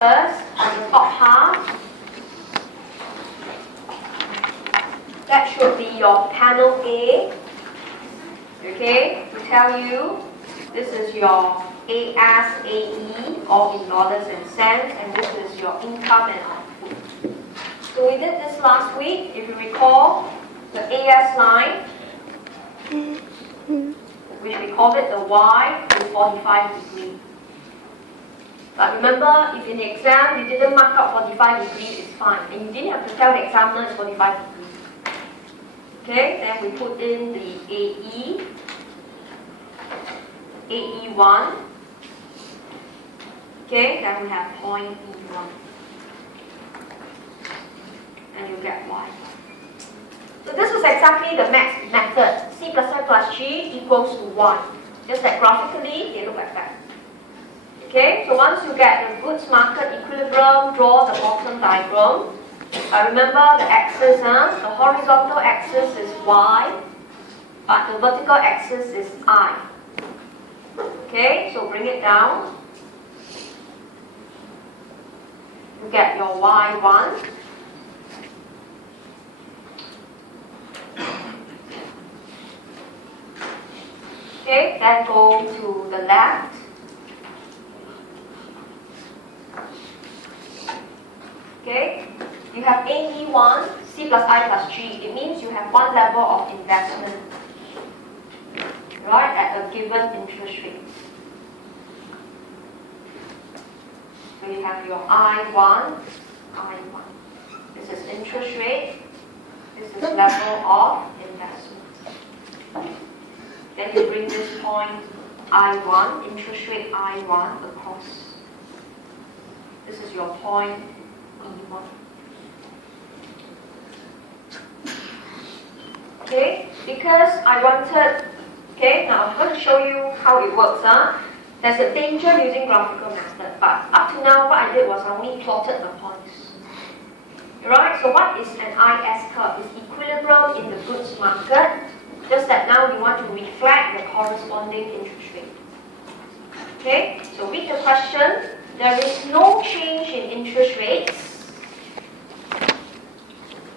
First, on the top half, that should be your panel A. Okay, to tell you, this is your AS/AE, all in dollars and cents, and this is your income and output. So we did this last week. If you recall, the AS line, which we call it the Y, is 45 degrees. But remember, if in the exam you didn't mark out 45 degrees, it's fine. And you didn't have to tell the examiner it's 45 degrees. Okay, then we put in the AE, AE1. Okay, then we have point E1. And you get Y. So this is exactly the math method. C plus I plus G equals to Y. Just that graphically, they look like that. Okay, so once you get the goods market equilibrium, draw the bottom diagram. Remember the axis, the horizontal axis is Y, but the vertical axis is I. Okay, so bring it down. You get your Y1. Okay, then go to the left. Okay, you have AE1, C plus I plus G. It means you have one level of investment, right, at a given interest rate. So you have your I1. This is interest rate. This is level of investment. Then you bring this point I1, interest rate I1 across. This is your point E1. Okay, because I wanted, okay, now I'm going to show you how it works. There's a danger using graphical method, but up to now what I did was I only plotted the points. Alright, so what is an IS curve? It's equilibrium in the goods market, just that now you want to reflect the corresponding interest rate. Okay, so read the question. There is no change in interest rates.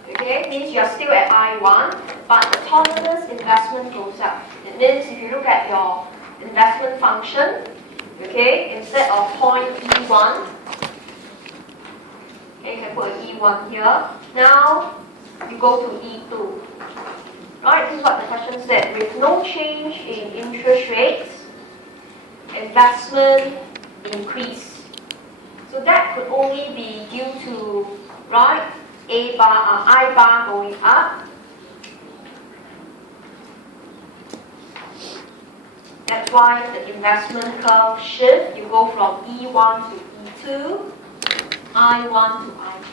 Okay, means you're still at I1, but the tolerance investment goes up. It means if you look at your investment function, okay, instead of point E1, okay, you can put an E1 here. Now you go to E2. Right, this is what the question said. With no change in interest rates, investment increase. So that could only be due to, right, I bar going up. That's why the investment curve shift. You go from E1 to E2, I1 to I2.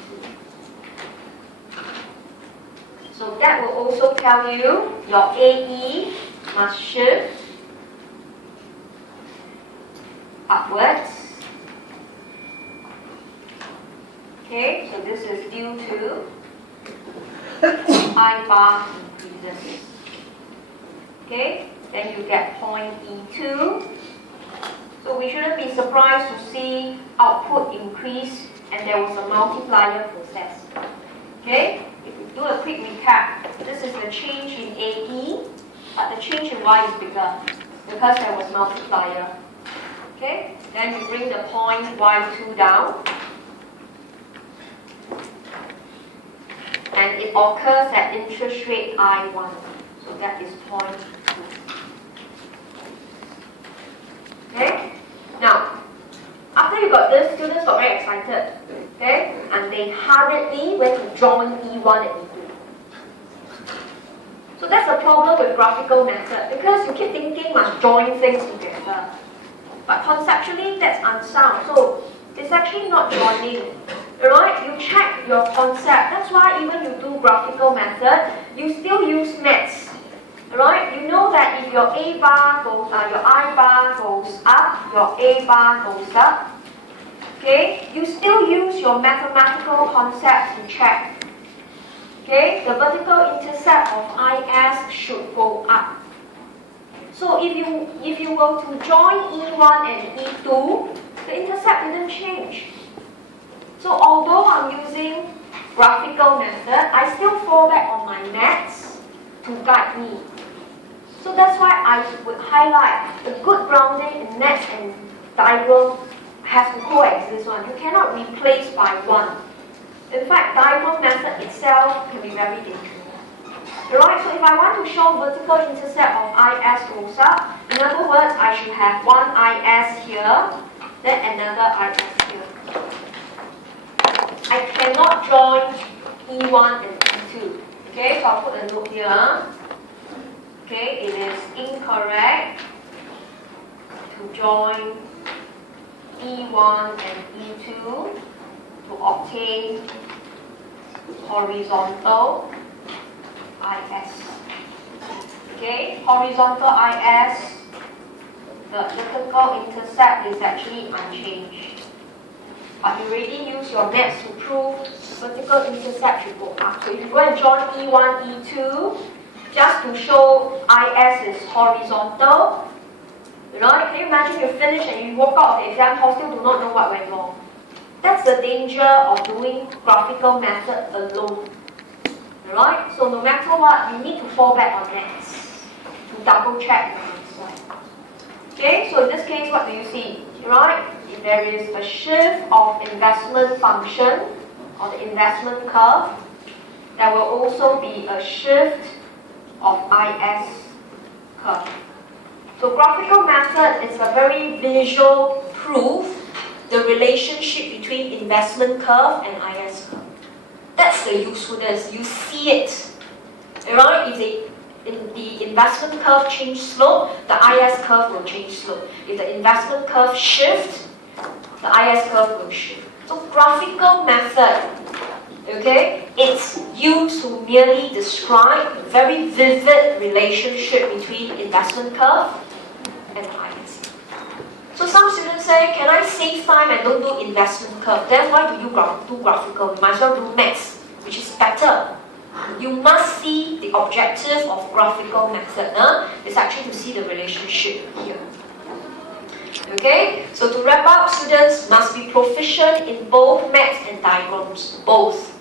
So that will also tell you your AE must shift upwards. Okay, so this is due to I bar increases. Okay, then you get point E2. So we shouldn't be surprised to see output increase and there was a multiplier process. Okay, if we do a quick recap, this is the change in AE, but the change in Y is bigger because there was multiplier. Okay, then you bring the point Y2 down. And it occurs at interest rate I1. So that is point 2. Okay? Now, after you got this, students got very excited. Okay? And they hurriedly went to join E1 and E2. So that's the problem with graphical method, because you keep thinking must join things together. But conceptually, that's unsound. So it's actually not joining. Alright, you check your concept. That's why even you do graphical method, you still use maths. Alright, you know that if your A bar goes, your I bar goes up, your A bar goes up. Okay, you still use your mathematical concept to check. Okay, the vertical intercept of IS should go up. So if you were to join E1 and E2, the intercept didn't change. I'm using graphical method, I still fall back on my maths to guide me. So that's why I would highlight the good grounding in maths and diagram has to coexist one. You cannot replace by one. In fact, diagram method itself can be very dangerous. Right, so if I want to show vertical intercept of IS goes up, in other words, I should have one IS here, then another IS here. I cannot join E1 and E2. Okay, so I'll put a note here. Okay, it is incorrect to join E1 and E2 to obtain horizontal IS. Okay, horizontal IS, the vertical intercept is actually unchanged. But you already use your maths to prove vertical intercept should go up. So if you go and join E1, E2, just to show IS is horizontal, can you imagine you finish and you walk out of the exam hall still do not know what went wrong? That's the danger of doing graphical method alone. Right? So no matter what, you need to fall back on maths to double check your answer. Okay, so in this case, what do you see? Right? If there is a shift of investment function or the investment curve, there will also be a shift of IS curve. So graphical method is a very visual proof the relationship between investment curve and IS curve. That's the usefulness. You see it. Right? If the investment curve change slope, the IS curve will change slope. If the investment curve shift, the IS curve will shift. So graphical method, okay, it's used to merely describe a very vivid relationship between investment curve and IS. So some students say, can I save time and don't do investment curve? Then why do you do graphical? You might as well do maths, which is better. You must see the objective of graphical method. It's actually to see the relationship here. Okay, so to wrap up, students must be proficient in both maths and diagrams, both.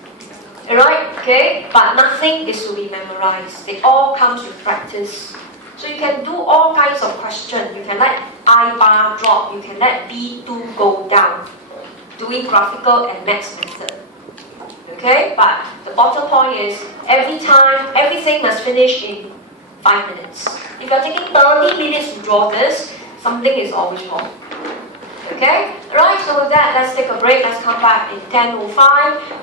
Alright, okay, but nothing is to be memorized. It all comes with practice. So you can do all kinds of questions. You can let I bar drop, you can let B2 go down, doing graphical and maths method. Okay, but the bottom point is, every time, everything must finish in 5 minutes. If you're taking 30 minutes to draw this, something is always wrong. Okay? Right, so with that, let's take a break. Let's come back in 10:05.